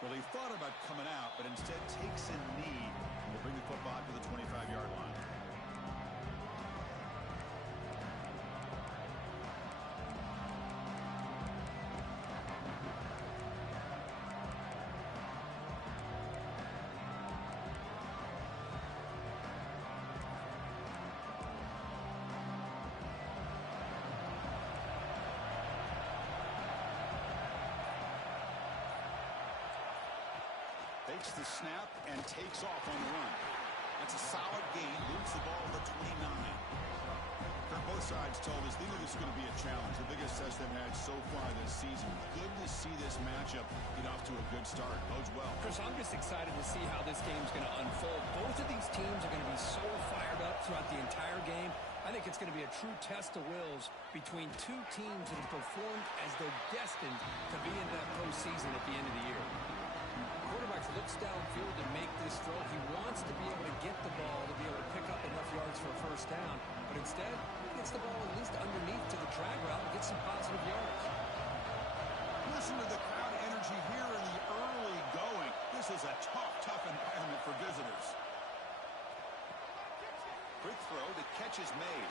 Well, he thought about coming out, but instead takes a knee and will bring the football to the 25-yard line. Takes the snap and takes off on the run. That's a solid gain. Moves the ball to the 29. Both sides told us they knew this was going to be a challenge. The biggest test they've had so far this season. Good to see this matchup get off to a good start. Bodes well. Chris, I'm just excited to see how this game's going to unfold. Both of these teams are going to be so fired up throughout the entire game. I think it's going to be a true test of wills between two teams that have performed as they're destined to be in that postseason at the end of the year. Quarterback looks downfield to make this throw. He wants to be able to get the ball to be able to pick up enough yards for a first down. But instead, he gets the ball at least underneath to the drag route and gets some positive yards. Listen to the crowd energy here in the early going. This is a tough environment for visitors. Quick throw. The catch is made.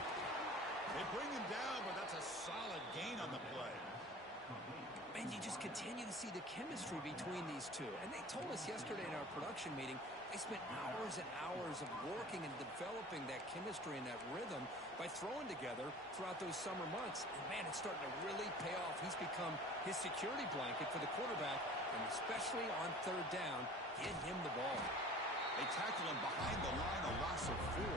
They bring him down, but that's a solid gain on the play. And you just continue to see the chemistry between these two. And they told us yesterday in our production meeting, they spent hours and hours of working and developing that chemistry and that rhythm by throwing together throughout those summer months. And, man, it's starting to really pay off. He's become his security blanket for the quarterback, and especially on third down, get him the ball. They tackle him behind the line, a loss of 4.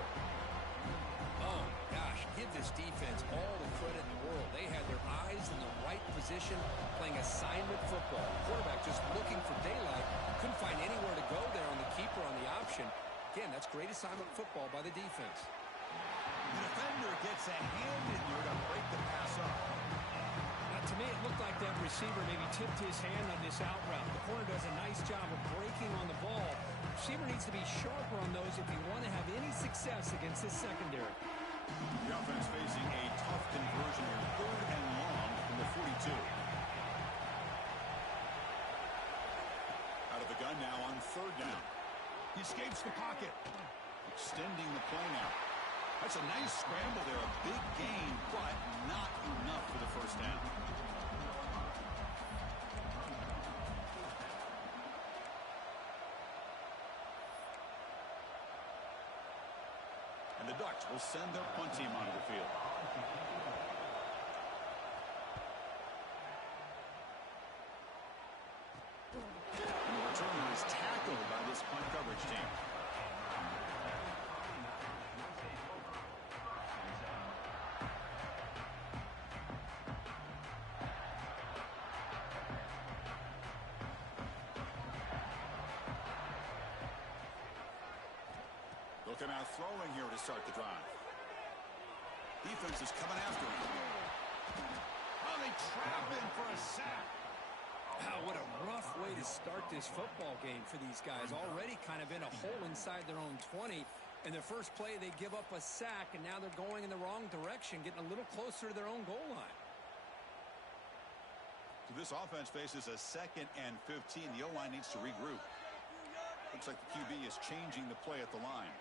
Oh, gosh, give this defense all the credit in the world. They had their eyes in the right position, playing assignment football. Quarterback just looking for daylight. Couldn't find anywhere to go there on the keeper on the option. Again, that's great assignment football by the defense. The defender gets a hand in there to break the pass up. Now, to me, it looked like that receiver maybe tipped his hand on this out route. The corner does a nice job of breaking on the ball. The receiver needs to be sharper on those if you want to have any success against this secondary. The offense facing a tough conversion here, 3rd and long from the 42. Out of the gun now on 3rd down. He escapes the pocket, extending the play now. That's a nice scramble there, a big gain, but not enough for the first down. And the Ducks will send their punt team onto the field. And the returner is tackled by this punt coverage team. Looking out throwing here to start the drive. Defense is coming after him. Oh, they trap him for a sack. Wow, what a rough way to start this football game for these guys. Already kind of in a hole inside their own 20. In their first play, they give up a sack, and now they're going in the wrong direction, getting a little closer to their own goal line. So this offense faces a 2nd and 15. The O-line needs to regroup. Looks like the QB is changing the play at the line.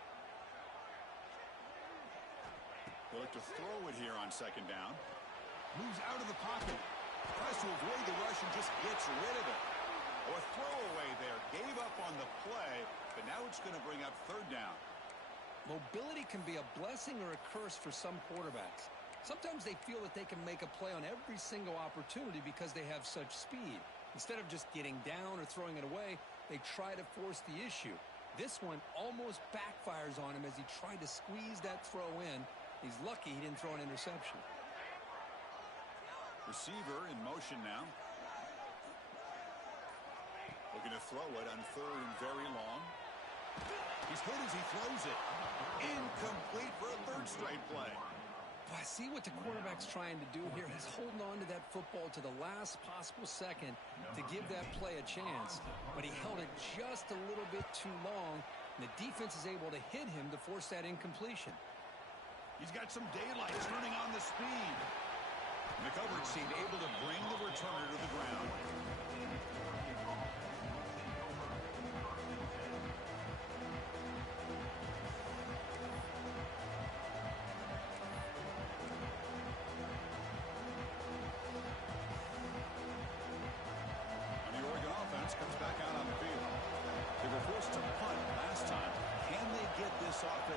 They'll look to throw it here on 2nd down. Moves out of the pocket. Tries to avoid the rush and just gets rid of it. Or throwaway there. Gave up on the play, but now it's going to bring up 3rd down. Mobility can be a blessing or a curse for some quarterbacks. Sometimes they feel that they can make a play on every single opportunity because they have such speed. Instead of just getting down or throwing it away, they try to force the issue. This one almost backfires on him as he tried to squeeze that throw in. He's lucky he didn't throw an interception. Receiver in motion now. Looking to throw it on 3rd and very long. He's hit as he throws it. Incomplete for a 3rd straight play. Well, I see what the quarterback's trying to do here. He's holding on to that football to the last possible second to give that play a chance. But he held it just a little bit too long, and the defense is able to hit him to force that incompletion. He's got some daylight turning on the speed. And the coverage seemed able to bring the returner to the ground.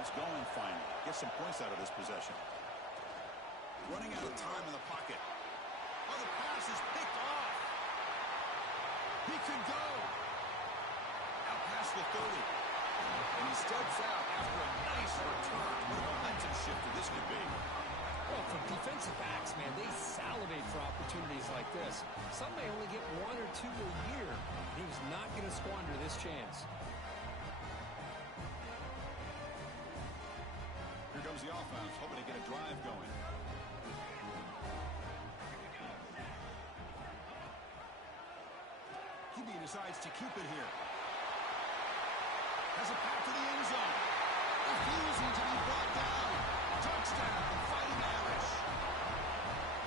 gets going finally. Get some points out of this possession. Running out of time in the pocket. Oh, the pass is picked off. He could go. Out past the 30. And he steps out after a nice return. What a momentum shifter this could be. Well, for defensive backs, man, they salivate for opportunities like this. Some may only get 1 or 2 a year. And he was not going to squander this chance. Here comes the offense, hoping to get a drive going. QB decides to keep it here. Has it back to the end zone. Refusing to be brought down. Touchdown, Fighting Irish.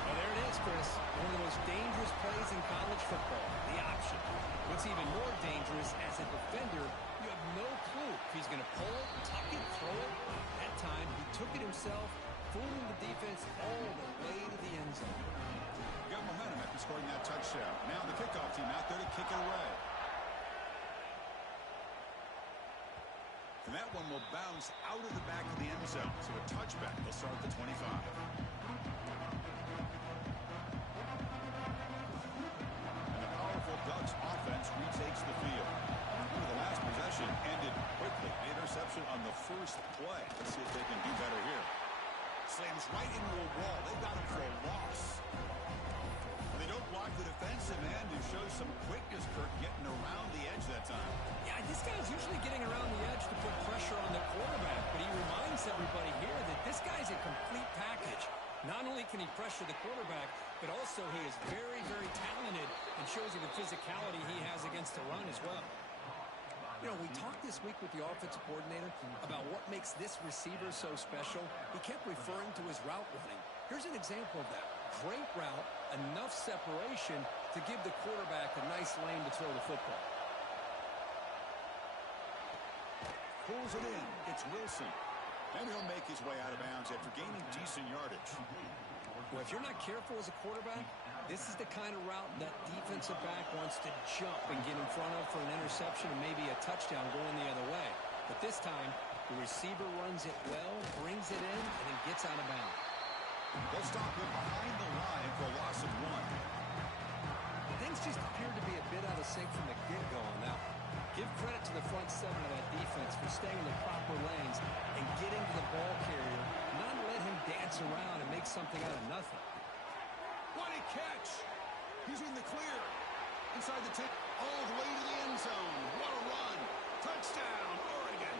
Well, there it is, Chris. One of the most dangerous plays in college football, the option. What's even more dangerous, as a defender, you have no clue if he's going to pull it, tuck it, throw it. That time, he took it himself, fooling the defense all the way to the end zone. Got momentum after scoring that touchdown. Now the kickoff team out there to kick it away. And that one will bounce out of the back of the end zone. So a touchback will start at the 25. And the powerful Ducks offense retakes the field. The last possession ended quickly. The interception on the first play. Let's see if they can do better here. Slams right into a wall. They've got him for a loss. And they don't block the defensive end, who shows some quickness, Kirk, getting around the edge that time. Yeah, this guy's usually getting around the edge to put pressure on the quarterback, but he reminds everybody here that this guy's a complete package. Not only can he pressure the quarterback, but also he is very, very talented and shows you the physicality he has against the run as well. You know, we talked this week with the offensive coordinator about what makes this receiver so special. He kept referring to his route running. Here's an example of that. Great route, enough separation to give the quarterback a nice lane to throw the football. Pulls it in. It's Wilson. And he'll make his way out of bounds after gaining decent yardage. Well, if you're not careful as a quarterback, this is the kind of route that defensive back wants to jump and get in front of for an interception and maybe a touchdown going the other way. But this time, the receiver runs it well, brings it in, and then gets out of bounds. They'll stop him behind the line for a loss of 1. Things just appear to be a bit out of sync from the get-go on that one. Give credit to the front seven of that defense for staying in the proper lanes and getting to the ball carrier, not let him dance around and make something out of nothing. What a catch! He's in the clear. Inside the 10, all the way to the end zone. What a run! Touchdown, Oregon!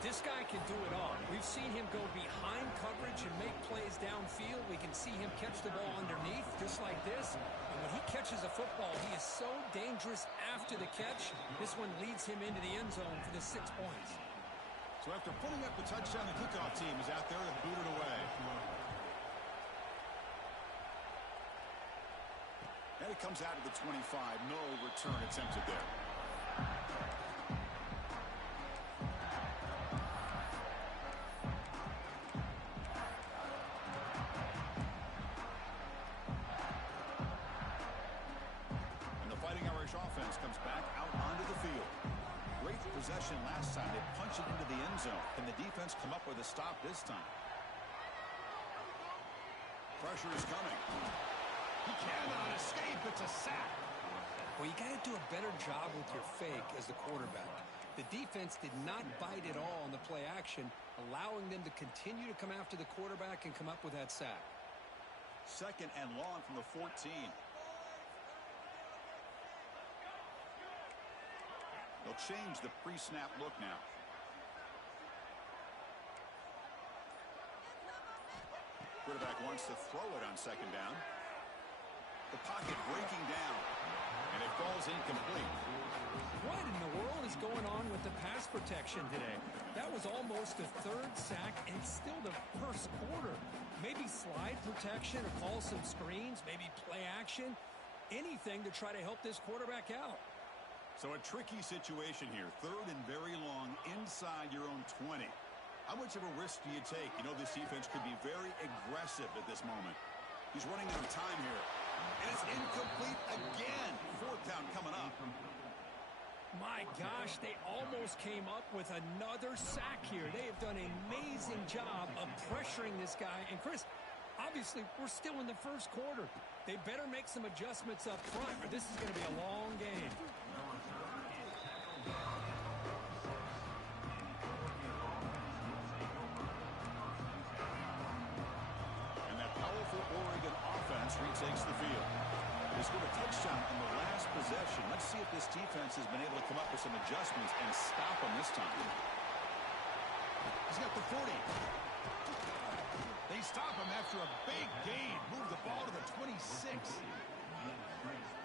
This guy can do it all. We've seen him go behind coverage and make plays downfield. We can see him catch the ball underneath, just like this. And when he catches a football, he is so dangerous after the catch. This one leads him into the end zone for the 6 points. So after putting up the touchdown, the kickoff team is out there to boot it away. And it comes out of the 25. No return attempted there. Offense comes back out onto the field. Great possession last time. They punch it into the end zone. Can the defense come up with a stop this time? Pressure is coming. He cannot escape. It's a sack. Well, you got to do a better job with your fake as the quarterback. The defense did not bite at all on the play action, allowing them to continue to come after the quarterback and come up with that sack. 2nd and long from the 14. They'll change the pre-snap look now. Quarterback wants to throw it on 2nd down. The pocket breaking down, and it falls incomplete. What in the world is going on with the pass protection today? That was almost the 3rd sack and still the 1st quarter. Maybe slide protection or call some screens, maybe play action, anything to try to help this quarterback out. So a tricky situation here. 3rd and very long inside your own 20. How much of a risk do you take? You know, this defense could be very aggressive at this moment. He's running out of time here. And it's incomplete again. 4th down coming up. My gosh, they almost came up with another sack here. They have done an amazing job of pressuring this guy. And, Chris, obviously, we're still in the first quarter. They better make some adjustments up front, or this is going to be a long game. And that powerful Oregon offense retakes the field. They scored a touchdown in the last possession. Let's see if this defense has been able to come up with some adjustments and stop them this time. He's got the 40. They stop him after a big gain. Move the ball to the 26.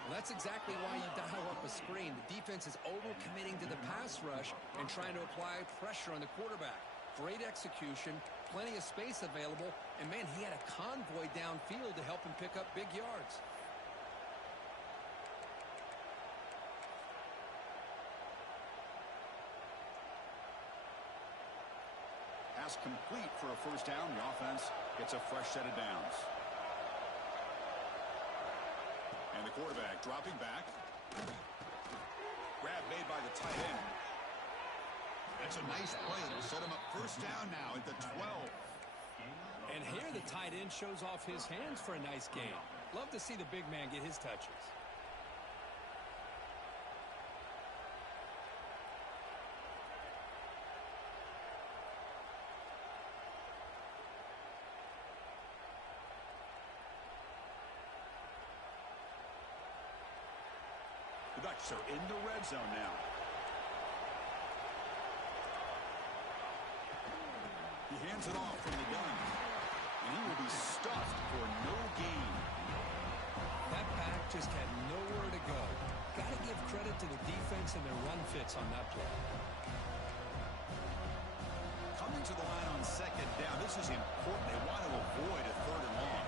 Well, that's exactly why you dial up a screen. The defense is overcommitting to the pass rush and trying to apply pressure on the quarterback. Great execution, plenty of space available, and, man, he had a convoy downfield to help him pick up big yards. Pass complete for a first down. The offense gets a fresh set of downs. And the quarterback dropping back. Grab made by the tight end. That's a nice play. It'll set him up first down now at the 12. And here the tight end shows off his hands for a nice game. Love to see the big man get his touches. The Ducks are in the red zone now. He hands it off from the gun. And he will be stuffed for no gain. That back just had nowhere to go. Got to give credit to the defense and their run fits on that play. Coming to the line on second down. This is important. They want to avoid a third and long.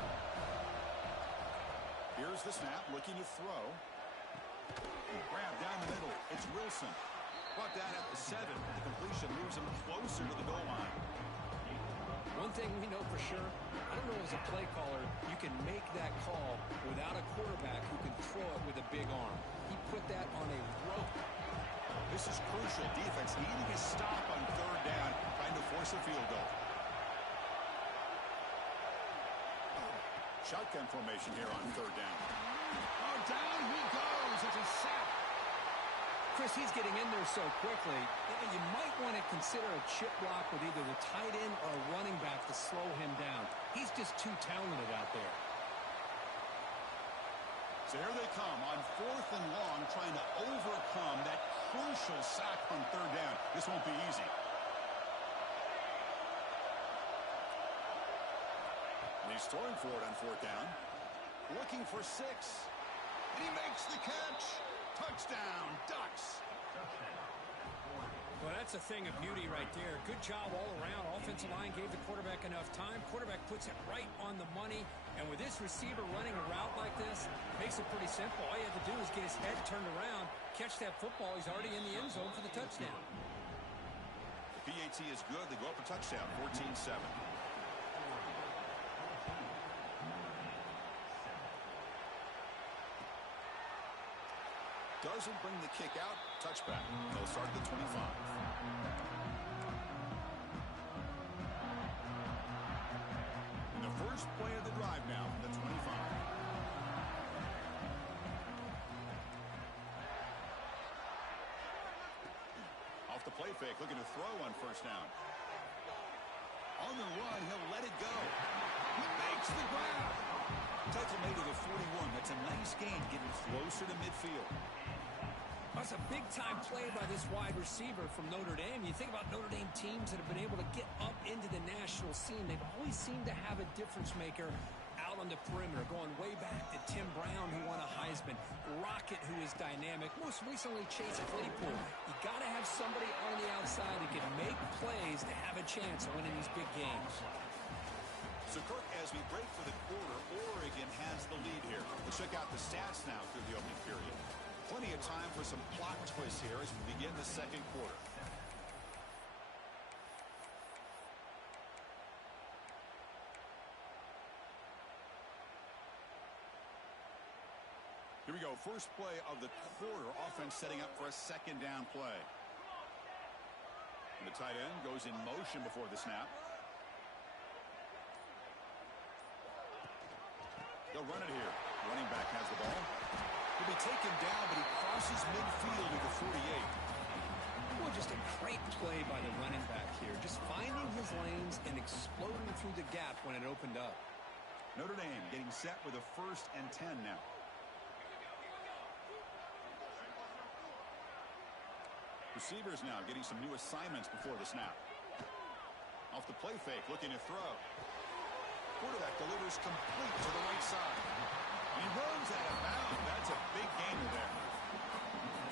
Here's the snap, looking to throw. Grab down the middle. It's Wilson. Brought down at the 7. The completion moves him closer to the goal line. One thing we know for sure, I don't know as a play caller, you can make that call without a quarterback who can throw it with a big arm. He put that on a rope. This is crucial. Defense needing a stop on third down, trying to force a field goal. Shotgun formation here on third down. Oh, down he goes. It's a sack. Chris, he's getting in there so quickly. You might want to consider a chip block with either the tight end or a running back to slow him down. He's just too talented out there. So here they come on fourth and long, trying to overcome that crucial sack on third down. This won't be easy. And he's throwing for it on fourth down. Looking for 6. And he makes the catch. Touchdown, Ducks. Well, that's a thing of beauty right there. Good job all around. Offensive line gave the quarterback enough time. Quarterback puts it right on the money. And with this receiver running a route like this, makes it pretty simple. All you have to do is get his head turned around, catch that football. He's already in the end zone for the touchdown. The PAT is good. They go up a touchdown, 14-7. Doesn't bring the kick out. Touchback. They'll start at the 25. And the first play of the drive now, the 25. Off the play fake, looking to throw on first down. On the run, he'll let it go. He makes the grab. Tackle made to the 41. That's a nice gain, getting closer to midfield. That's a big-time play by this wide receiver from Notre Dame. You think about Notre Dame teams that have been able to get up into the national scene. They've always seemed to have a difference maker out on the perimeter, going way back to Tim Brown, who won a Heisman, Rocket, who is dynamic, most recently Chase Claypool. You got to have somebody on the outside that can make plays to have a chance of winning these big games. So, Kirk, as we break for the quarter, Oregon has the lead here. Let's check out the stats now through the opening period. Plenty of time for some plot twists here as we begin the second quarter. Here we go. First play of the quarter. Offense setting up for a second down play. And the tight end goes in motion before the snap. They'll run it here. Running back has the ball. He'll be taken down, but he crosses midfield at the 48. Well, just a great play by the running back here. Just finding his lanes and exploding through the gap when it opened up. Notre Dame getting set with a 1st and 10 now. Receivers now getting some new assignments before the snap. Off the play fake, looking to throw. Quarterback delivers complete to the right side. He runs out of bounds. That's a big gainer there.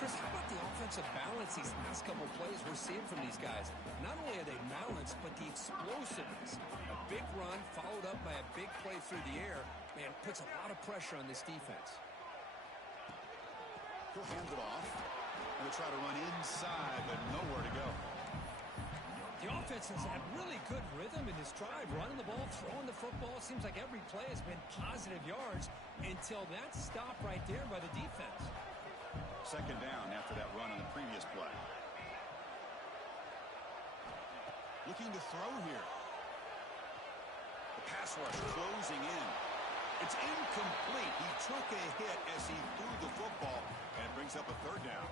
Chris, how about the offensive balance these last couple plays we're seeing from these guys? Not only are they balanced, but the explosiveness. A big run followed up by a big play through the air, man, puts a lot of pressure on this defense. He'll hand it off. Going to try to run inside, but nowhere to go. The offense has had really good rhythm in this drive, running the ball, throwing the football. Seems like every play has been positive yards until that stop right there by the defense. Second down after that run on the previous play. Looking to throw here. The pass rush closing in. It's incomplete. He took a hit as he threw the football, and it brings up a 3rd down.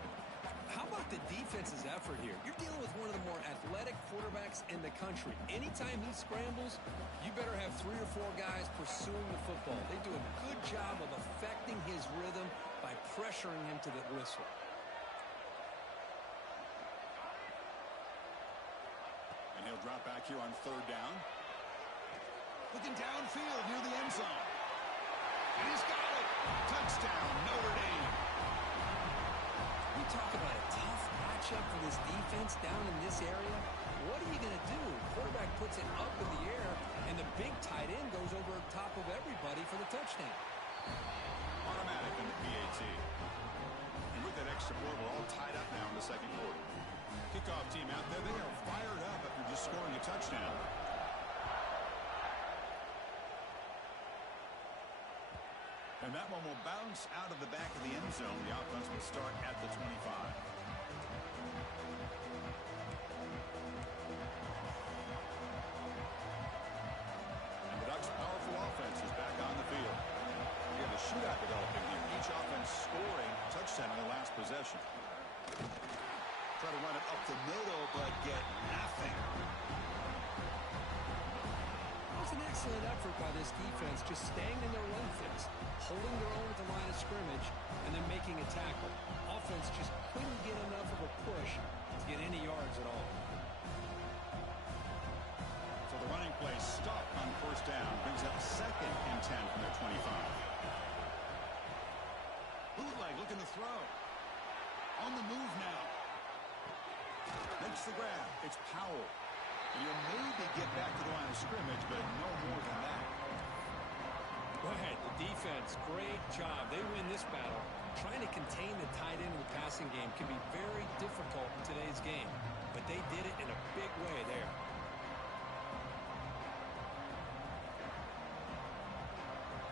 How about the defense's effort here? You're dealing with one of the more athletic quarterbacks in the country. Anytime he scrambles, you better have 3 or 4 guys pursuing the football. They do a good job of affecting his rhythm by pressuring him to the whistle. And he'll drop back here on 3rd down. Looking downfield near the end zone. And he's got it. Touchdown, Notre Dame. We talk about a tough matchup for this defense down in this area. What are you going to do? Quarterback puts it up in the air, and the big tight end goes over top of everybody for the touchdown. Automatic in the PAT. And with that extra point, we're all tied up now in the second quarter. Kickoff team out there, they are fired up after just scoring a touchdown. And that one will bounce out of the back of the end zone. The offense will start at the 25. And the Ducks' powerful offense is back on the field. We have a shootout developing here. Each offense scoring a touchdown in their last possession. Try to run it up the middle, but get nothing. It's an excellent effort by this defense, just staying in their run fits, holding their own at the line of scrimmage, and then making a tackle. Offense just couldn't get enough of a push to get any yards at all. So the running play stopped on 1st down, brings up 2nd and 10 from their 25. Bootleg looking to throw. On the move now. Makes the grab. It's Powell. And he'll maybe get back to the line of scrimmage, but no more than that. Go ahead. The defense, great job. They win this battle. Trying to contain the tight end in the passing game can be very difficult in today's game, but they did it in a big way there.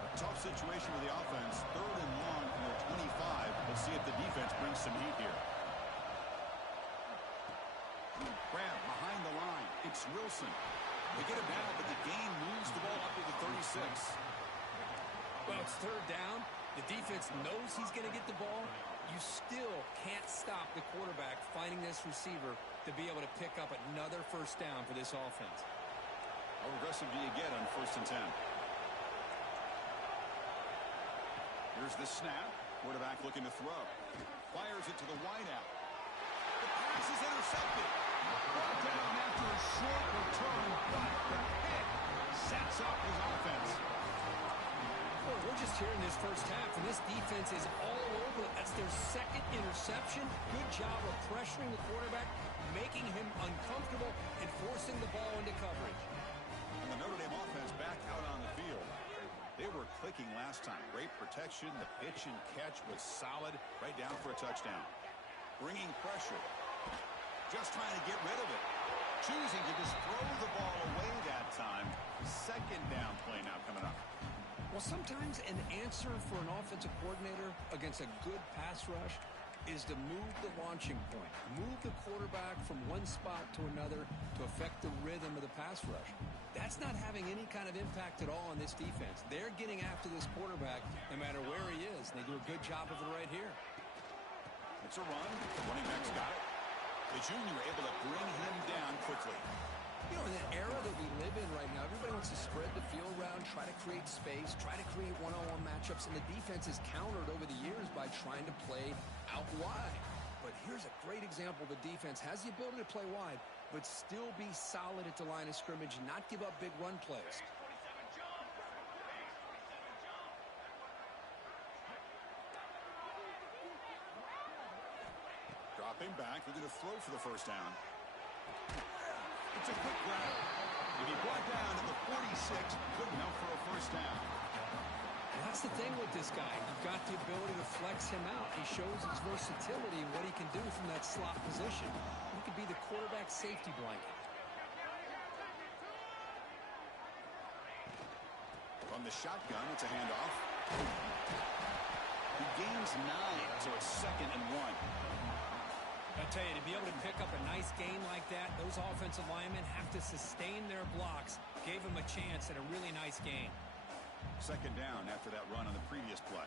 A tough situation with the offense. 3rd and long from their 25. Let's see if the defense brings some heat here. Grab behind the line. It's Wilson. They get it down, but the game moves the ball up to the 36. Well, it's 3rd down. The defense knows he's going to get the ball. You still can't stop the quarterback finding this receiver to be able to pick up another 1st down for this offense. How aggressive do you get on 1st and 10? Here's the snap. Quarterback looking to throw. Fires it to the wideout. The pass is intercepted. Brought down after a short return, but the hit sets up his offense. Well, we're just here in this 1st half, and this defense is all over it. That's their 2nd interception. Good job of pressuring the quarterback, making him uncomfortable, and forcing the ball into coverage. And the Notre Dame offense back out on the field. They were clicking last time. Great protection. The pitch and catch was solid. Right down for a touchdown. Bringing pressure. Just trying to get rid of it. Choosing to just throw the ball away that time. 2nd down play now coming up. Well, sometimes an answer for an offensive coordinator against a good pass rush is to move the launching point, move the quarterback from one spot to another to affect the rhythm of the pass rush. That's not having any kind of impact at all on this defense. They're getting after this quarterback no matter where he is, and they do a good job of it right here. It's a run. Running back's got it. The junior able to bring him down quickly. You know, in the era that we live in right now, everybody wants to spread the field around, try to create space, try to create one-on-one matchups, and the defense is countered over the years by trying to play out wide. But here's a great example. The defense has the ability to play wide, but still be solid at the line of scrimmage, not give up big run plays. Dropping back, looking to throw for the first down. It's a quick grab. And he brought down at the 46, good enough for a first down. And that's the thing with this guy. You've got the ability to flex him out. He shows his versatility and what he can do from that slot position. He could be the quarterback safety blanket. From the shotgun, it's a handoff. He gains 9, so it's 2nd and 1. I tell you, to be able to pick up a nice gain like that, those offensive linemen have to sustain their blocks. Gave him a chance at a really nice gain. 2nd down after that run on the previous play.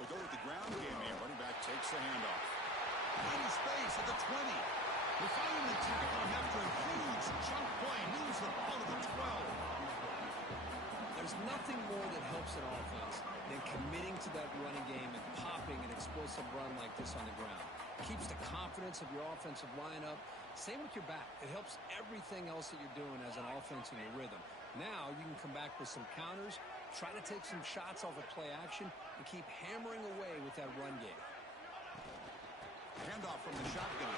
They go with the ground game here. Running back takes the handoff. In space at the 20. We finally tackle him after a huge chunk play. Moves the ball to the 12. There's nothing more that helps an offense than committing to that running game and popping an explosive run like this on the ground. It keeps the confidence of your offensive line up. Same with your back. It helps everything else that you're doing as an offense in your rhythm. Now you can come back with some counters, try to take some shots off of play action, and keep hammering away with that run game. Handoff from the shotgun.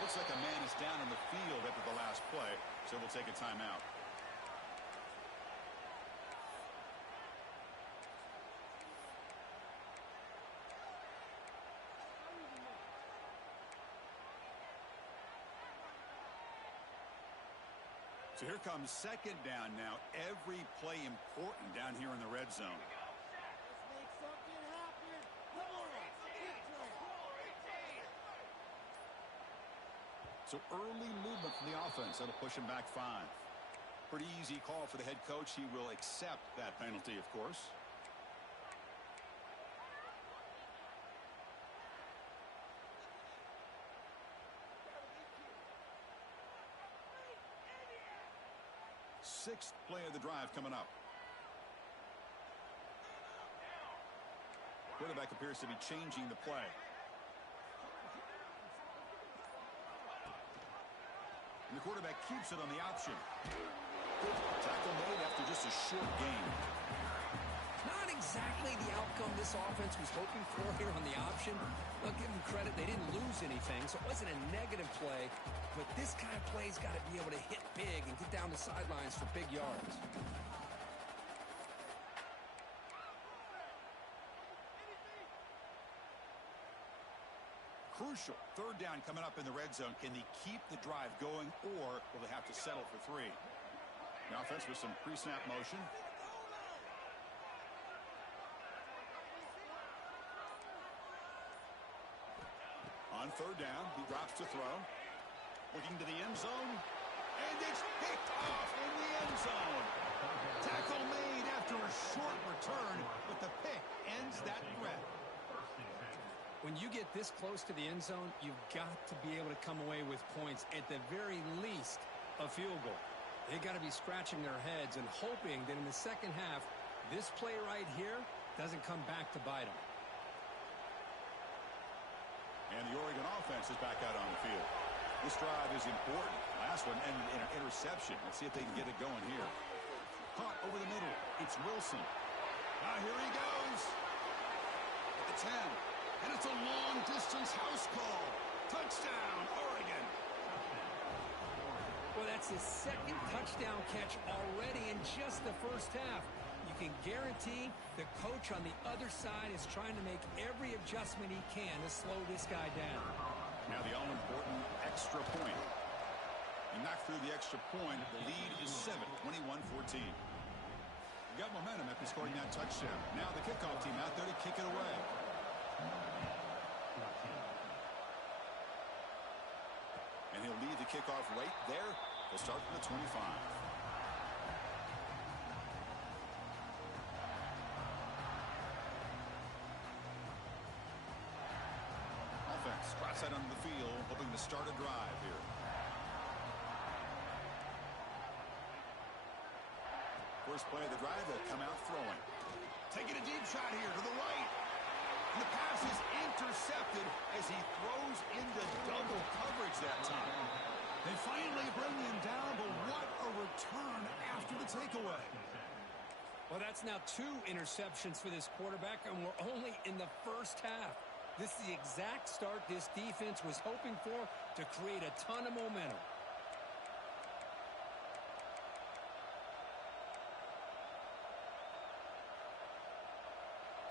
Looks like a man is down in the field after the last play, so we'll take a timeout. So here comes 2nd down now. Every play important down here in the red zone. So early movement from the offense. That'll push him back 5. Pretty easy call for the head coach. He will accept that penalty, of course. Sixth play of the drive coming up. Quarterback appears to be changing the play. And the quarterback keeps it on the option. Tackle made after just a short gain. Not exactly the outcome this offense was hoping for here on the option. I'll give them credit. They didn't lose anything, so it wasn't a negative play. But this kind of play's got to be able to hit big and get down the sidelines for big yards. Crucial. 3rd down coming up in the red zone. Can they keep the drive going, or will they have to settle for 3? The offense with some pre-snap motion. On 3rd down, he drops to throw. Looking to the end zone. And it's picked off in the end zone. Tackle made after a short return, but the pick ends that threat. When you get this close to the end zone, you've got to be able to come away with points, at the very least a field goal. They've got to be scratching their heads and hoping that in the second half, this play right here doesn't come back to bite them. And the Oregon offense is back out on the field. This drive is important. Last one ended in an interception. Let's see if they can get it going here. Caught over the middle. It's Wilson. Now here he goes. At the 10. And it's a long-distance house call. Touchdown, Oregon. Well, that's his 2nd touchdown catch already in just the first half. You can guarantee the coach on the other side is trying to make every adjustment he can to slow this guy down. Now the all-important extra point. He knocked through the extra point. The lead is 7, 21-14. You got momentum after scoring that touchdown. Now the kickoff team out there to kick it away. And he'll lead the kickoff right there. He'll start from the 25. Offense cross out onto the field, hoping to start a drive here. First play of the drive, they'll come out throwing. Taking a deep shot here to the right. And the pass is intercepted as he throws into double coverage that time. They finally bring him down, but what a return after the takeaway. Well, that's now 2 interceptions for this quarterback, and we're only in the first half. This is the exact start this defense was hoping for to create a ton of momentum.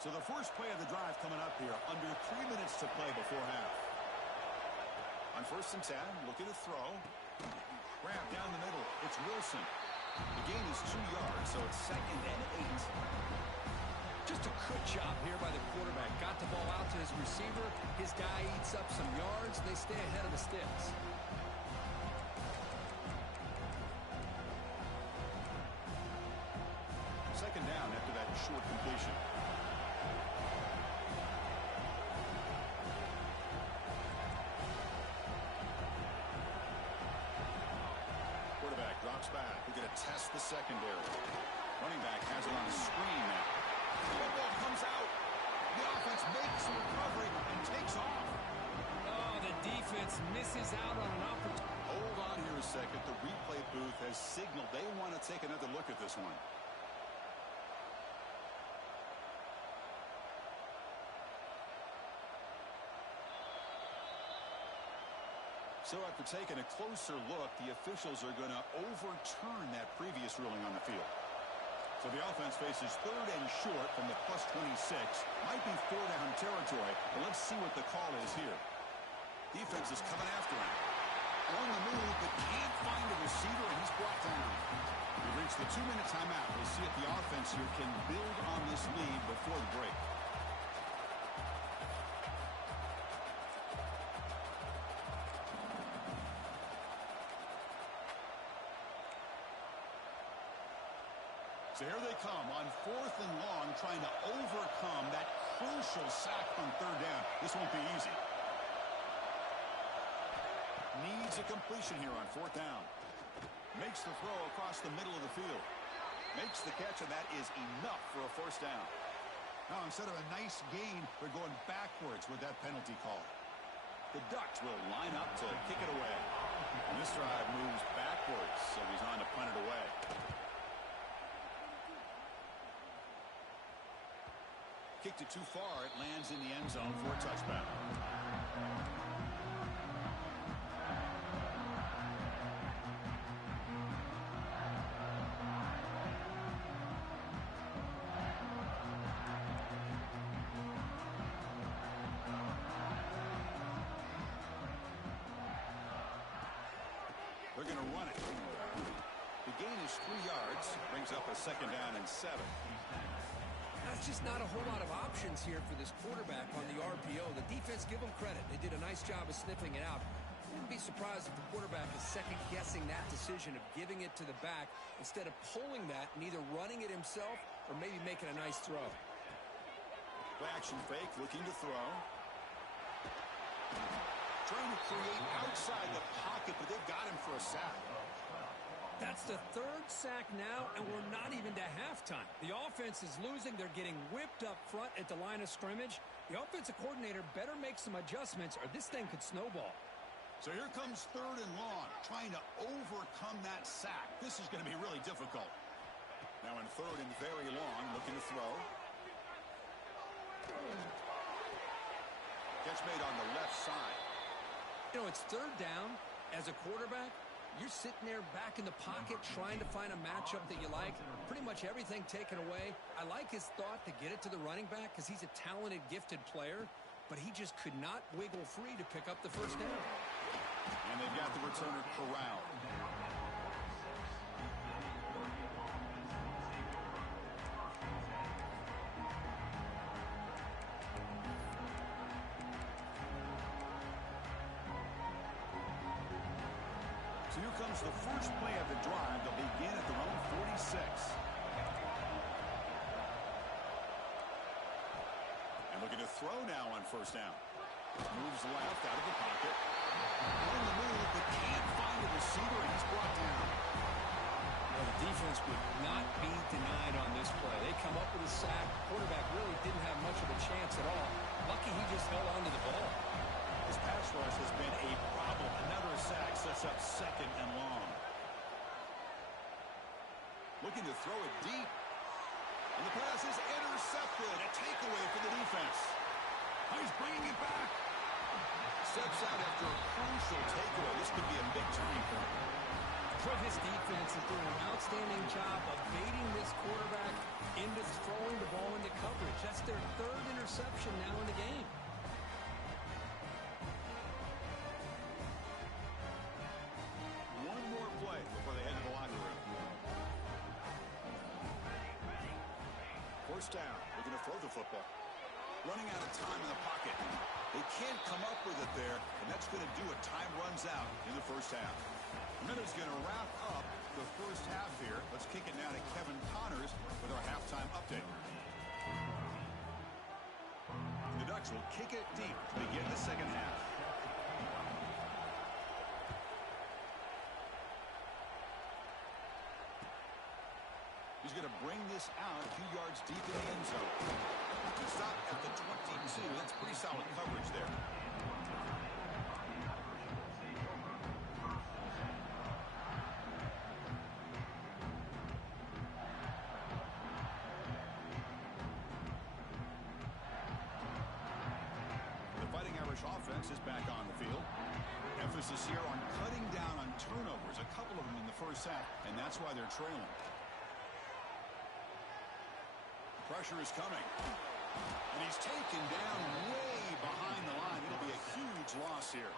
So the first play of the drive coming up here, under 3 minutes to play before half. On 1st and 10, looking to throw. Grab down the middle. It's Wilson. The gain is 2 yards, so it's 2nd and 8. Just a good job here by the quarterback. Got the ball out to his receiver. His guy eats up some yards. They stay ahead of the sticks. Second down after that short completion. Quarterback drops back. We're going to test the secondary. Running back has it on a screen now. The football comes out. The offense makes a recovery and takes off. Oh, the defense misses out on an opportunity. Hold on here a second. The replay booth has signaled they want to take another look at this one. So after taking a closer look, the officials are going to overturn that previous ruling on the field. So the offense faces 3rd and short from the +26. Might be 4-down territory, but let's see what the call is here. Defense is coming after him. On the move, but can't find a receiver, and he's brought down. We've reached the 2-minute timeout. We'll see if the offense here can build on this lead before the break. So here they come on 4th and long, trying to overcome that crucial sack on 3rd down. This won't be easy. Needs a completion here on 4th down. Makes the throw across the middle of the field. Makes the catch, and that is enough for a 1st down. Now, instead of a nice gain, they're going backwards with that penalty call. The Ducks will line up to kick it away. And this drive moves backwards, so he's on to punt it away. Kicked it too far. It lands in the end zone for a touchback. They're going to run it. The gain is 3 yards. Brings up a 2nd down and 7. That's just not a whole lot of options here for this quarterback on the RPO. The defense, give them credit. They did a nice job of sniffing it out. Wouldn't be surprised if the quarterback is second-guessing that decision of giving it to the back instead of pulling that and either running it himself or maybe making a nice throw. Play action fake, looking to throw. Trying to create outside the pocket, but they've got him for a sack. That's the 3rd sack now, and we're not even to halftime. The offense is losing. They're getting whipped up front at the line of scrimmage. The offensive coordinator better make some adjustments or this thing could snowball. So here comes 3rd and long, trying to overcome that sack. This is going to be really difficult. Now in 3rd and very long, looking to throw. Catch made on the left side. You know, it's 3rd down. As a quarterback, you're sitting there back in the pocket trying to find a matchup that you like. Pretty much everything taken away. I like his thought to get it to the running back because he's a talented, gifted player. but he just could not wiggle free to pick up the first down. And they've got the returner corralled. So here comes the first play of the drive. They'll begin at their own 46. And looking to throw now on first down. Moves left out of the pocket. On the move, but can't find a receiver, and he's brought down. Well, the defense would not be denied on this play. They come up with a sack. Quarterback really didn't have much of a chance at all. Lucky he just held on to the ball. His pass rush has been a problem. Another sack sets up second and long. Looking to throw it deep. And the pass is intercepted. A takeaway for the defense. He's bringing it back. Steps out after a crucial takeaway. This could be a big turning point. For this defense is doing an outstanding job of baiting this quarterback into throwing the ball into coverage. That's their third interception now in the game. One more play before they head to the locker room. First down, looking to throw the football. Running out of time in the pocket. They can't come up with it there, and that's going to do it. Time runs out in the first half. Minutes going to wrap up the first half here. Let's kick it now to Kevin Connors with our halftime update. The Ducks will kick it deep to begin the second half. He's going to bring this out a few yards deep in the end zone. He stopped at the 22. That's pretty solid coverage there. The Fighting Irish offense is back on the field. Emphasis here on cutting down on turnovers, a couple of them in the first half, and that's why they're trailing. Pressure is coming. And he's taken down way behind the line. It'll be a huge loss here.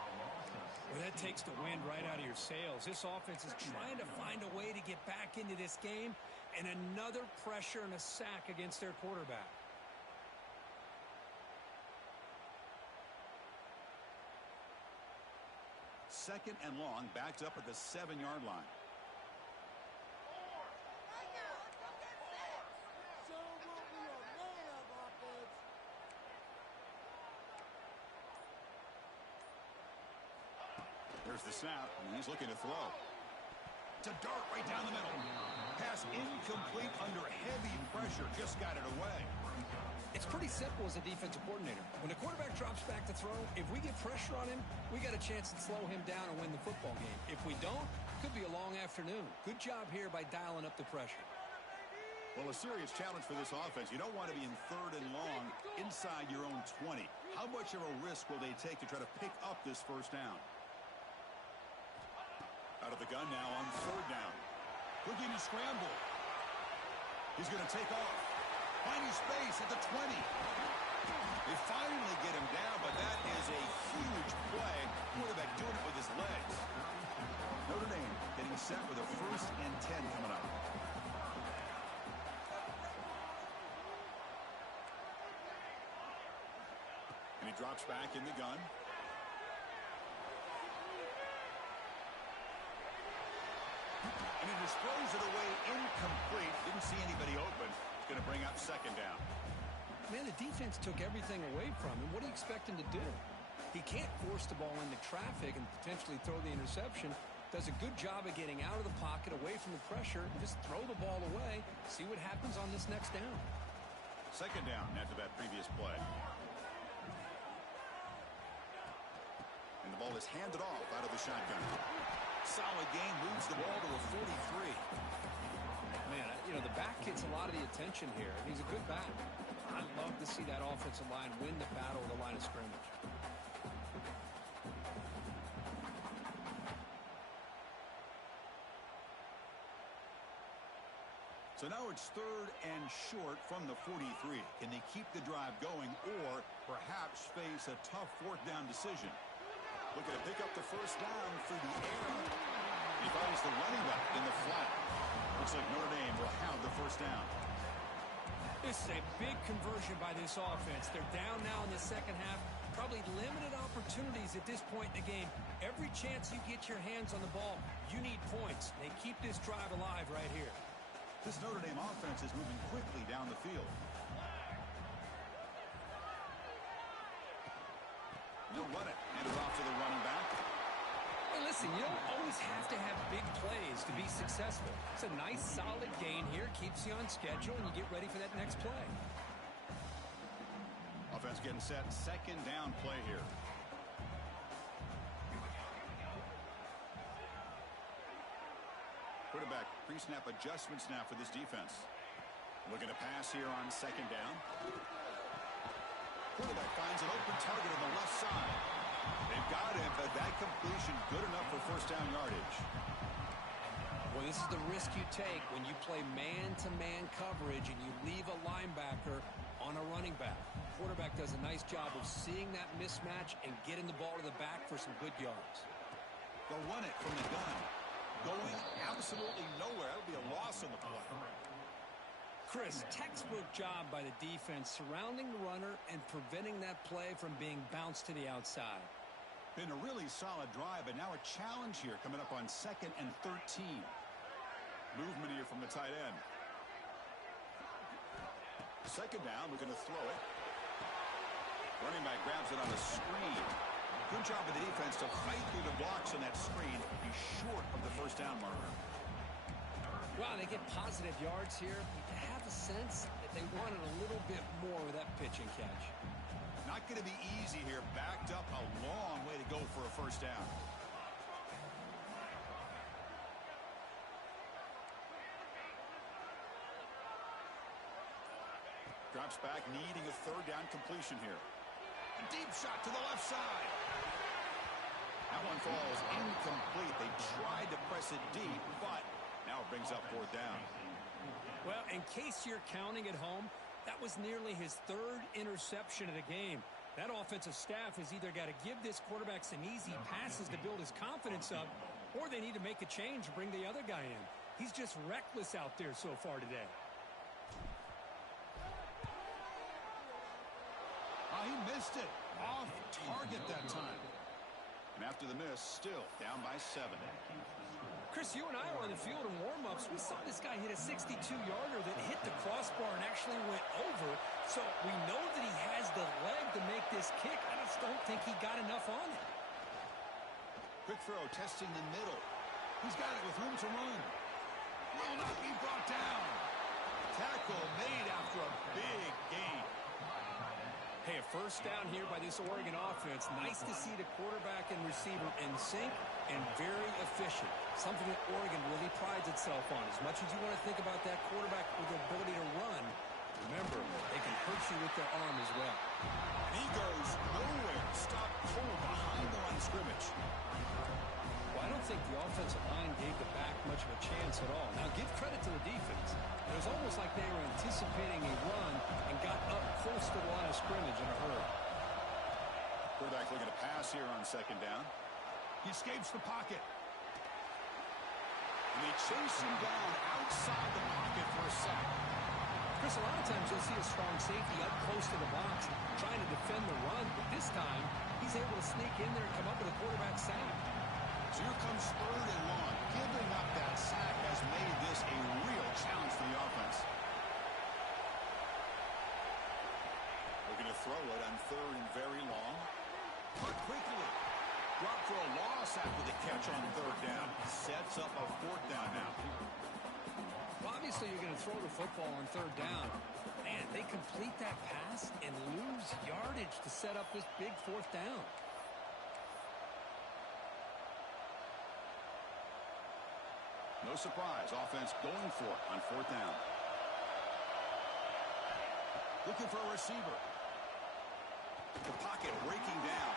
Well, that takes the wind right out of your sails. This offense is trying to find a way to get back into this game, and another pressure and a sack against their quarterback. Second and long, backed up at the 7-yard line. There's the snap, and he's looking to throw. It's a dart right down the middle. Pass incomplete under heavy pressure. Just got it away. It's pretty simple as a defensive coordinator. When the quarterback drops back to throw, if we get pressure on him, we got a chance to slow him down and win the football game. If we don't, it could be a long afternoon. Good job here by dialing up the pressure. Well, a serious challenge for this offense. You don't want to be in third and long inside your own 20. How much of a risk will they take to try to pick up this first down? Out of the gun now on third down. Looking to scramble. He's going to take off. Finding space at the 20. They finally get him down, but that is a huge play. Quarterback doing it with his legs. Notre Dame getting set with a 1st and 10 coming up. And he drops back in the gun. And he just throws it away incomplete. Didn't see anybody open. It's going to bring up second down. Man, the defense took everything away from him. What do you expect him to do? He can't force the ball into traffic and potentially throw the interception. Does a good job of getting out of the pocket, away from the pressure, and just throw the ball away. See what happens on this next down. Second down after that previous play. And the ball is handed off out of the shotgun. Solid game, moves the ball to a 43. Man, you know, the back gets a lot of the attention here, and he's a good back. I'd love to see that offensive line win the battle of the line of scrimmage. So now it's 3rd and short from the 43. Can they keep the drive going or perhaps face a tough 4th down decision? Looking to pick up the first down through the air. He finds the running back in the flat. Looks like Notre Dame will have the first down. This is a big conversion by this offense. They're down now in the second half. Probably limited opportunities at this point in the game. Every chance you get your hands on the ball, you need points. They keep this drive alive right here. This Notre Dame offense is moving quickly down the field. They'll run it. Hand it off to the running back. Hey, listen, you don't always have to have big plays to be successful. It's a nice, solid gain here. Keeps you on schedule, and you get ready for that next play. Offense getting set. 2nd down play here. Quarterback pre-snap adjustments now for this defense. Looking to pass here on 2nd down. Quarterback finds an open target on the left side. They've got him, but that completion good enough for first down yardage. Well, this is the risk you take when you play man-to-man coverage and you leave a linebacker on a running back. Quarterback does a nice job of seeing that mismatch and getting the ball to the back for some good yards. They'll run it from the gun. Going absolutely nowhere. That'll be a loss on the play. Chris, textbook job by the defense surrounding the runner and preventing that play from being bounced to the outside. Been a really solid drive, but now a challenge here coming up on 2nd and 13. Movement here from the tight end. 2nd down, looking to throw it. Running back grabs it on a screen. Good job of the defense to fight through the blocks on that screen. He's short of the first down marker. Well, they get positive yards here. You have a sense that they wanted a little bit more with that pitch and catch. Not going to be easy here. Backed up a long way to go for a first down. Drops back, needing a 3rd down completion here. A deep shot to the left side. That one falls incomplete. They tried to press it deep, but now it brings up 4th down. Well, in case you're counting at home, that was nearly his 3rd interception of the game. That offensive staff has either got to give this quarterback some easy passes to build his confidence up, or they need to make a change and bring the other guy in. He's just reckless out there so far today. He missed it. Off target that time. And after the miss, still down by 7. Chris, you and I were on the field in warm-ups. We saw this guy hit a 62-yarder that hit the crossbar and actually went over. So we know that he has the leg to make this kick. I just don't think he got enough on it. Quick throw, testing the middle. He's got it with room to run. Will not be brought down. Tackle made after a big gain. Hey, a first down here by this Oregon offense. Nice to see the quarterback and receiver in sync and very efficient. Something that Oregon really prides itself on. As much as you want to think about that quarterback with the ability to run, remember, they can hurt you with their arm as well. And he goes nowhere. Stop cold behind the line of scrimmage. Well, I don't think the offensive line gave the back much of a chance at all. Now, give credit to the defense. It was almost like they were anticipating a run and got up close to the line of scrimmage in a hurry. Quarterback looking to pass here on 2nd down. He escapes the pocket. And they chase him down outside the pocket for a sack. Chris, a lot of times you'll see a strong safety up close to the box trying to defend the run, but this time he's able to sneak in there and come up with a quarterback sack. So here comes 3rd and long. Giving up that sack has made this a real challenge for the offense. Looking to throw it on 3rd and very long. Cut quickly. Drop for a loss after the catch on 3rd down. Sets up a 4th down now. Well, obviously you're going to throw the football on 3rd down. Man, they complete that pass and lose yardage to set up this big 4th down. No surprise. Offense going for it on 4th down. Looking for a receiver. The pocket breaking down.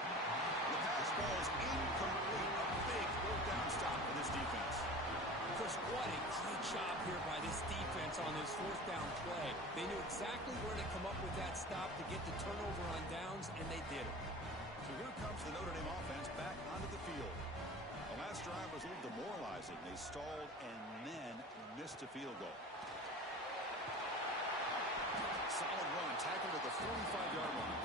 The pass ball is incomplete. A big 4th down stop for this defense. Chris, what a great job here by this defense on this fourth down play. They knew exactly where to come up with that stop to get the turnover on downs, and they did it. So here comes the Notre Dame offense back onto the field. The last drive was a little demoralizing. They stalled and then missed a field goal. Solid run, tackled at the 45-yard line.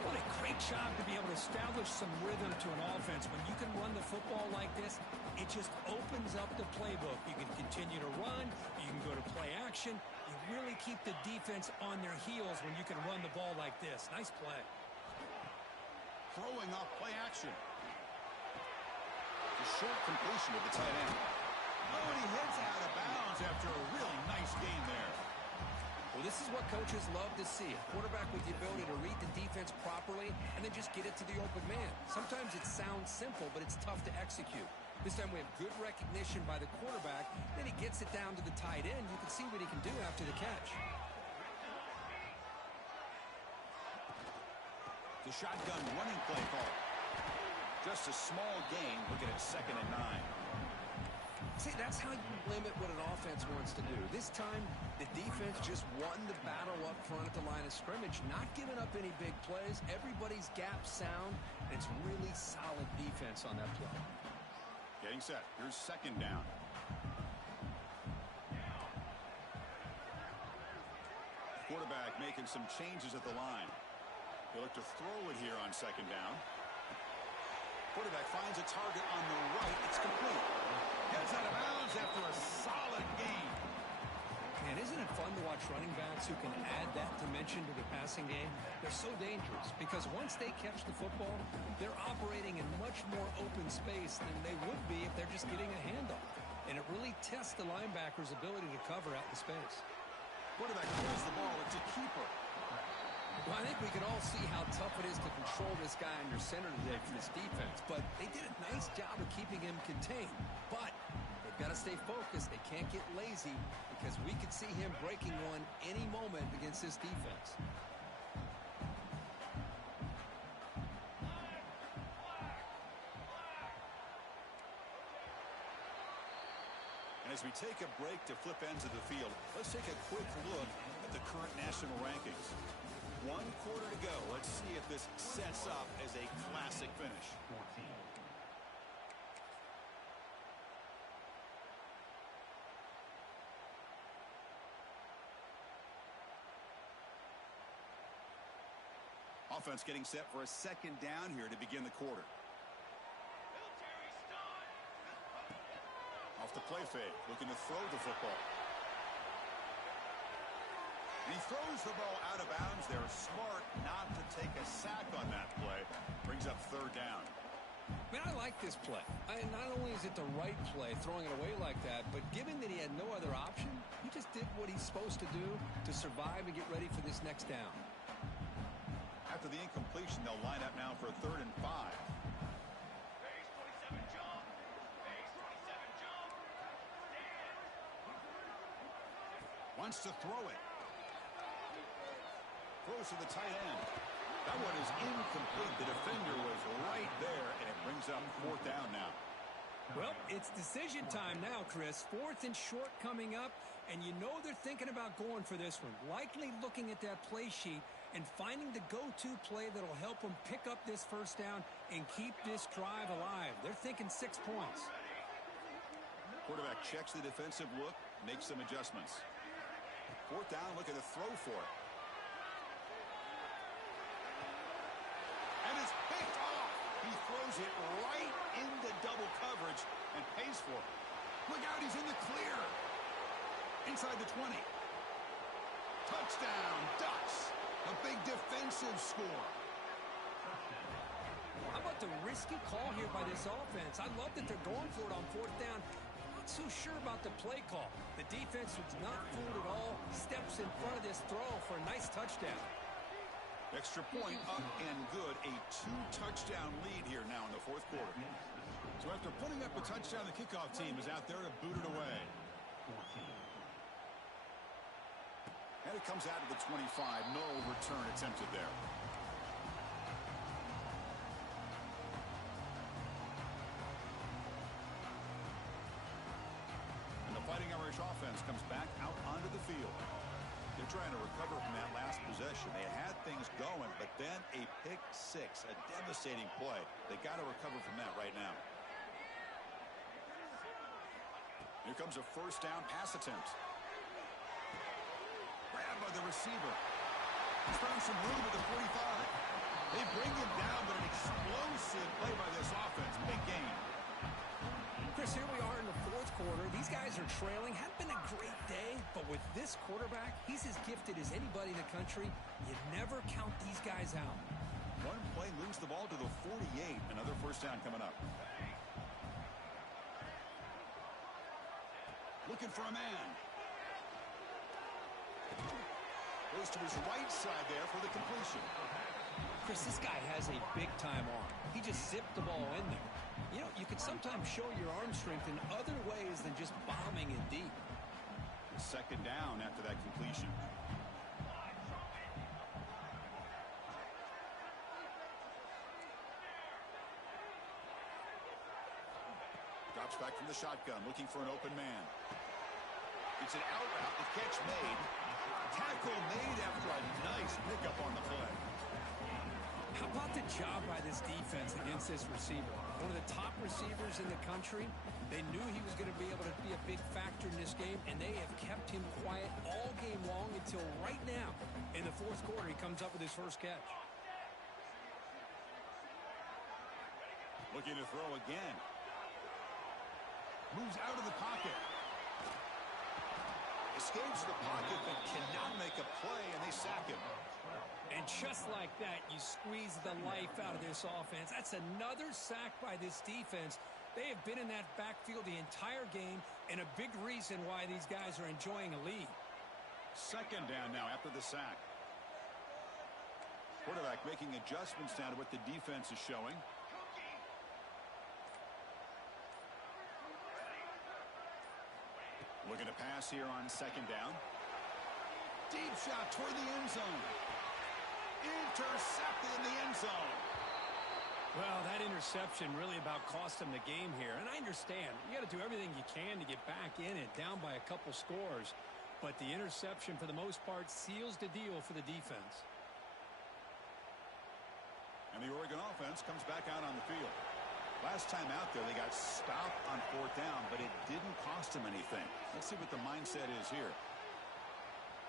What a great job to be able to establish some rhythm to an offense. When you can run the football like this, it just opens up the playbook. You can continue to run. You can go to play action. You really keep the defense on their heels when you can run the ball like this. Nice play. Throwing off play action. A short completion to the tight end. Oh, and he heads out of bounds after a really nice gain there. Well, this is what coaches love to see. A quarterback with the ability to read the defense properly and then just get it to the open man. Sometimes it sounds simple, but it's tough to execute. This time we have good recognition by the quarterback. Then he gets it down to the tight end. You can see what he can do after the catch. The shotgun running play call. Just a small gain. Looking at 2nd and 9. See, that's how you limit what an offense wants to do. This time, the defense just won the battle up front at the line of scrimmage, not giving up any big plays. Everybody's gap sound, and it's really solid defense on that play. Getting set. Here's 2nd down. Quarterback making some changes at the line. He'll look to throw it here on 2nd down. Quarterback finds a target on the right. It's complete. Gets out of bounds after a solid gain. And isn't it fun to watch running backs who can add that dimension to the passing game? They're so dangerous because once they catch the football, they're operating in much more open space than they would be if they're just getting a handoff. And it really tests the linebacker's ability to cover out the space. Quarterback pulls the ball. It's a keeper. Well, I think we can all see how tough it is to control this guy under center today for this defense. But they did a nice job of keeping him contained. But they've got to stay focused. They can't get lazy because we could see him breaking one any moment against this defense. And as we take a break to flip ends of the field, let's take a quick look at the current national rankings. 1 quarter to go. Let's see if this sets up as a classic finish. Offense getting set for a 2nd down here to begin the quarter. Off the play fake, looking to throw the football. And he throws the ball out of bounds. They're smart not to take a sack on that play. Brings up 3rd down. Man, I like this play. Not only is it the right play, throwing it away like that, but given that he had no other option, he just did what he's supposed to do to survive and get ready for this next down. After the incompletion, they'll line up now for a 3rd and 5. Wants to throw it. Throws to the tight end. That one is incomplete. The defender was right there, and it brings up 4th down now. Well, it's decision time now, Chris. 4th and short coming up, and you know they're thinking about going for this one. Likely looking at that play sheet and finding the go-to play that'll help them pick up this 1st down and keep this drive alive. They're thinking 6 points. Quarterback checks the defensive look, makes some adjustments. 4th down, looking to throw for it. And it's picked off. He throws it right into double coverage and pays for it. Look out, he's in the clear. Inside the 20. Touchdown, Ducks. A big defensive score. How about the risky call here by this offense? I love that they're going for it on 4th down. Not so sure about the play call. The defense was not fooled at all. Steps in front of this throw for a nice touchdown. Extra point up and good. A 2-touchdown lead here now in the 4th quarter. So after putting up a touchdown, the kickoff team is out there to boot it away. And it comes out of the 25. No return attempted there. offense comes back out onto the field. They're trying to recover from that last possession. They had things going, but then a pick six, a devastating play. They got to recover from that right now. Here comes a first down pass attempt. Grabbed by the receiver. He's found some room at the 45. They bring him down, but an explosive play by this offense. Big game. Chris, here we are in the fourth quarter. These guys are trailing. Hadn't been a great day, but with this quarterback, he's as gifted as anybody in the country. You never count these guys out. One play, lose the ball to the 48. Another first down coming up. Looking for a man. Goes to his right side there for the completion. Chris, this guy has a big-time arm. He just zipped the ball in there. You know, you can sometimes show your arm strength in other ways than just bombing it deep. Second down after that completion. Drops back from the shotgun, looking for an open man. It's an out route, the catch made. Tackle made after a nice pickup on the play. How about the job by this defense against this receiver? One of the top receivers in the country. They knew he was going to be able to be a big factor in this game, and they have kept him quiet all game long until right now. In the fourth quarter, he comes up with his first catch. Looking to throw again. Moves out of the pocket. Escapes the pocket, but cannot make a play, and they sack him. And just like that, you squeeze the life out of this offense. That's another sack by this defense. They have been in that backfield the entire game, and a big reason why these guys are enjoying a lead. Second down now after the sack. Quarterback making adjustments now to what the defense is showing. Looking to pass here on second down. Deep shot toward the end zone. Intercepted in the end zone. Well, that interception really about cost them the game here. And I understand. You got to do everything you can to get back in it, down by a couple scores. But the interception, for the most part, seals the deal for the defense. And the Oregon offense comes back out on the field. Last time out there, they got stopped on fourth down, but it didn't cost them anything. Let's see what the mindset is here.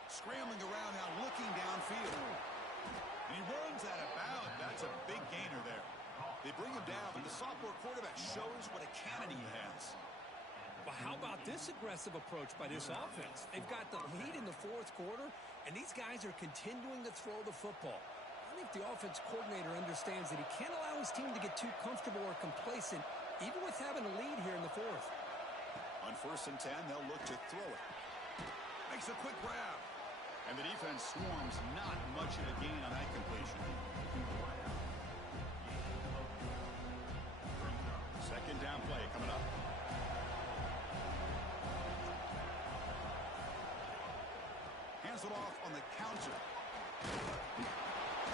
Scrambling around now, looking downfield. And he runs out of bounds. That's a big gainer there. They bring him down, but the sophomore quarterback shows what a cannon he has. But how about this aggressive approach by this offense? They've got the lead in the fourth quarter, and these guys are continuing to throw the football. I think the offense coordinator understands that he can't allow his team to get too comfortable or complacent, even with having a lead here in the fourth. On 1st and 10, they'll look to throw it. Makes a quick grab. And the defense swarms, not much of a gain on that completion. Second down play coming up. Hands it off on the counter.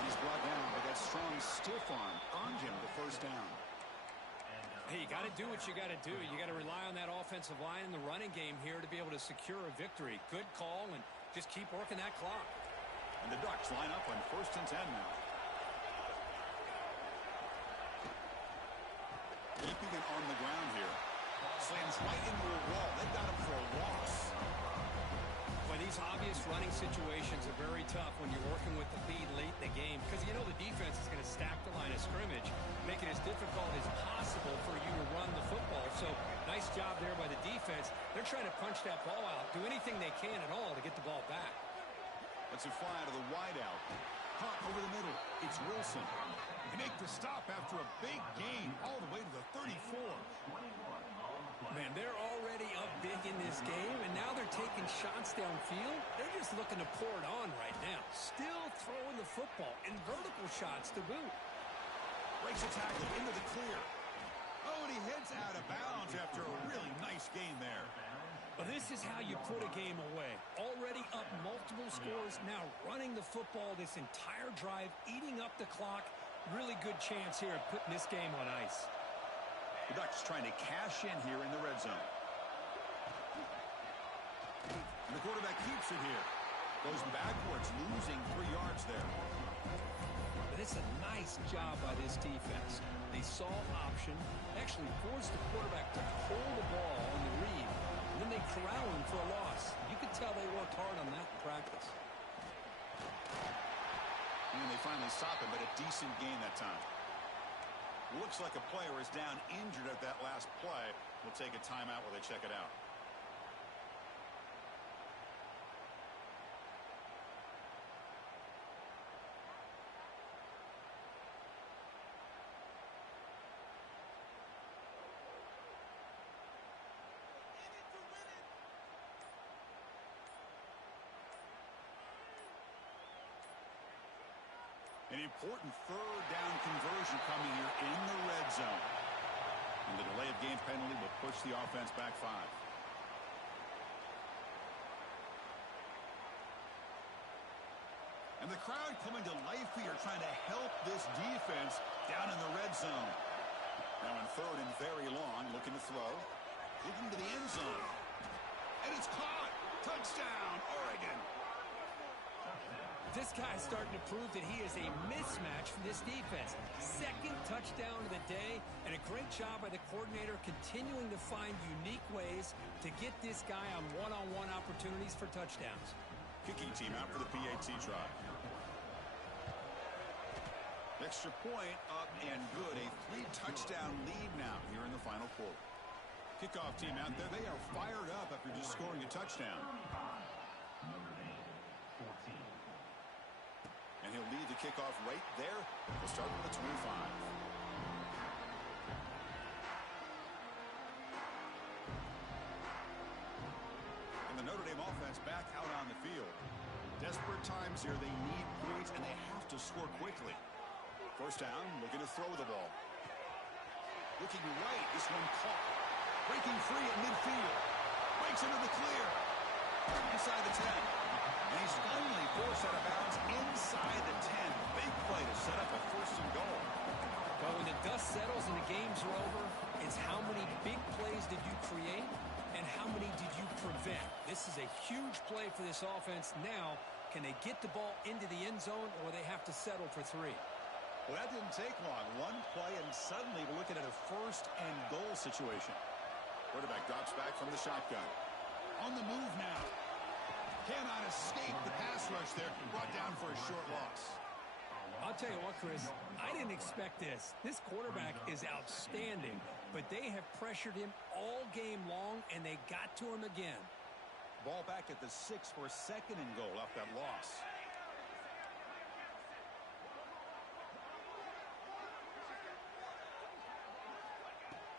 He's brought down, but that strong stiff arm earned him the first down. Hey, you got to do what you got to do. You got to rely on that offensive line in the running game here to be able to secure a victory. Good call, and just keep working that clock. And the Ducks line up on 1st and 10 now. Keeping it on the ground here. Slams right into a wall. They got him for a loss. Well, these obvious running situations are very tough when you're working with the lead late in the game, because you know the defense is going to stack the line of scrimmage, make it as difficult as possible for you to run the football. So nice job there by the defense. They're trying to punch that ball out, do anything they can at all to get the ball back. Let's it fly to the wideout. Caught over the middle. It's Wilson. They make the stop after a big gain all the way to the 34. Man, they're already up big in this game, and now they're taking shots downfield. They're just looking to pour it on right now. Still throwing the football, and vertical shots to boot. Breaks a tackle into the clear. Oh, and he heads out of bounds after a really nice gain there. Well, this is how you put a game away. Already up multiple scores, now running the football this entire drive, eating up the clock. Really good chance here of putting this game on ice. The Ducks trying to cash in here in the red zone. And the quarterback keeps it here. Goes backwards, losing 3 yards there. But it's a nice job by this defense. They saw option, actually forced the quarterback to hold the ball on the read, and then they corral him for a loss. You could tell they worked hard on that in practice. And they finally stop him, but a decent gain that time. Looks like a player is down injured at that last play. We'll take a timeout while they check it out. An important third down conversion coming here in the red zone. And the delay of game penalty will push the offense back 5. And the crowd coming to life here, trying to help this defense down in the red zone. Now in third and very long, looking to throw. Looking to the end zone. And it's caught. Touchdown, Oregon. This guy's starting to prove that he is a mismatch for this defense. Second touchdown of the day, and a great job by the coordinator continuing to find unique ways to get this guy on one-on-one opportunities for touchdowns. Kicking team out for the PAT try. Extra point up and good. A 3-touchdown lead now here in the final quarter. Kickoff team out there. They are fired up after just scoring a touchdown. And he'll lead the kickoff right there. We'll start with the 25. And the Notre Dame offense back out on the field. Desperate times here. They need points, and they have to score quickly. First down, looking to throw the ball. Looking right, this one caught. Breaking free at midfield. Breaks into the clear. Inside the 10. And he's finally forced out of bounds inside the 10. Big play to set up a first and goal. But when the dust settles and the games are over, it's how many big plays did you create and how many did you prevent? This is a huge play for this offense. Now, can they get the ball into the end zone, or they have to settle for 3? Well, that didn't take long. One play, and suddenly we're looking at a first and goal situation. Quarterback drops back from the shotgun. On the move now. Cannot escape the pass rush there. Brought down for a short loss. I'll tell you what, Chris, I didn't expect this. This quarterback is outstanding, but they have pressured him all game long, and they got to him again. Ball back at the 6 for a second and goal off that loss.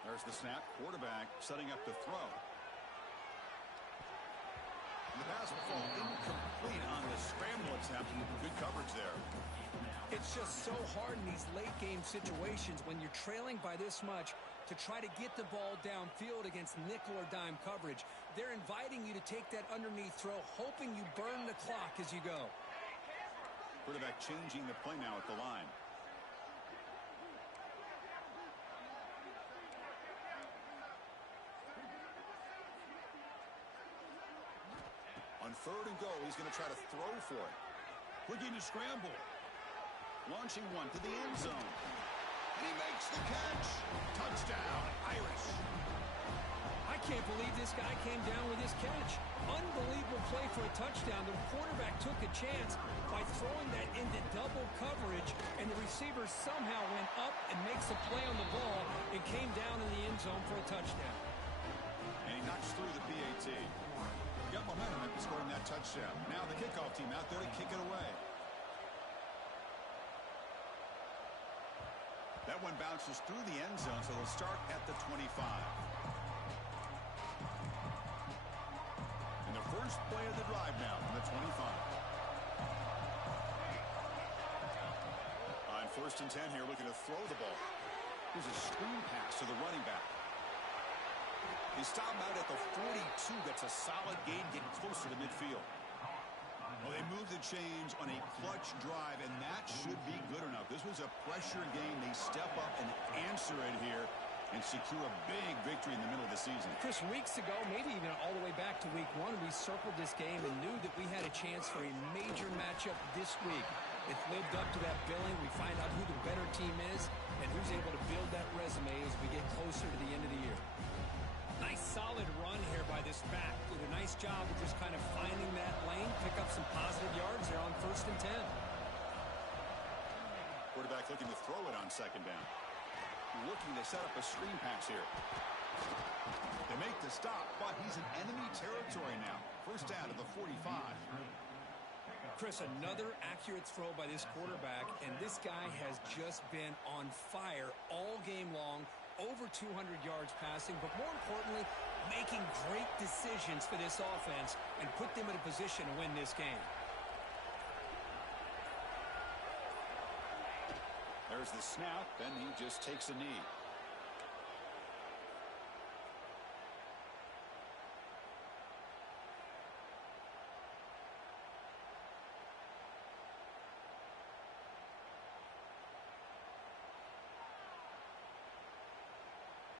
There's the snap. Quarterback setting up the throw. The pass will fall incomplete on the scramble attempt. Good coverage there. It's just so hard in these late-game situations when you're trailing by this much to try to get the ball downfield against nickel or dime coverage. They're inviting you to take that underneath throw, hoping you burn the clock as you go. Quarterback changing the play now at the line. On third and goal, he's going to try to throw for it. Looking to scramble. Launching one to the end zone. And he makes the catch. Touchdown, Irish. I can't believe this guy came down with this catch. Unbelievable play for a touchdown. The quarterback took a chance by throwing that into double coverage, and the receiver somehow went up and makes a play on the ball and came down in the end zone for a touchdown. And he knocks through the PAT. Got momentum after scoring that touchdown. Now the kickoff team out there to kick it away. That one bounces through the end zone, so they'll start at the 25. And the first play of the drive now from the 25. On first and 10 here, looking to throw the ball. Here's a screen pass to the running back. They stop him out at the 42. That's a solid gain, getting closer to midfield. Well, they move the chains on a clutch drive, and that should be good enough. This was a pressure game. They step up and answer it here and secure a big victory in the middle of the season. Chris, weeks ago, maybe even all the way back to week 1, we circled this game and knew that we had a chance for a major matchup this week. It lived up to that billing. We find out who the better team is and who's able to build that resume as we get closer to the end of the year. Nice solid run here by this back. Did a nice job of just kind of finding that lane, pick up some positive yards there on 1st and 10. Quarterback looking to throw it on 2nd down. Looking to set up a screen pass here. They make the stop, but he's in enemy territory now. 1st down to the 45. Chris, another accurate throw by this quarterback, and this guy has just been on fire all game long, over 200 yards passing, but more importantly, making great decisions for this offense and put them in a position to win this game. There's the snap, and he just takes a knee.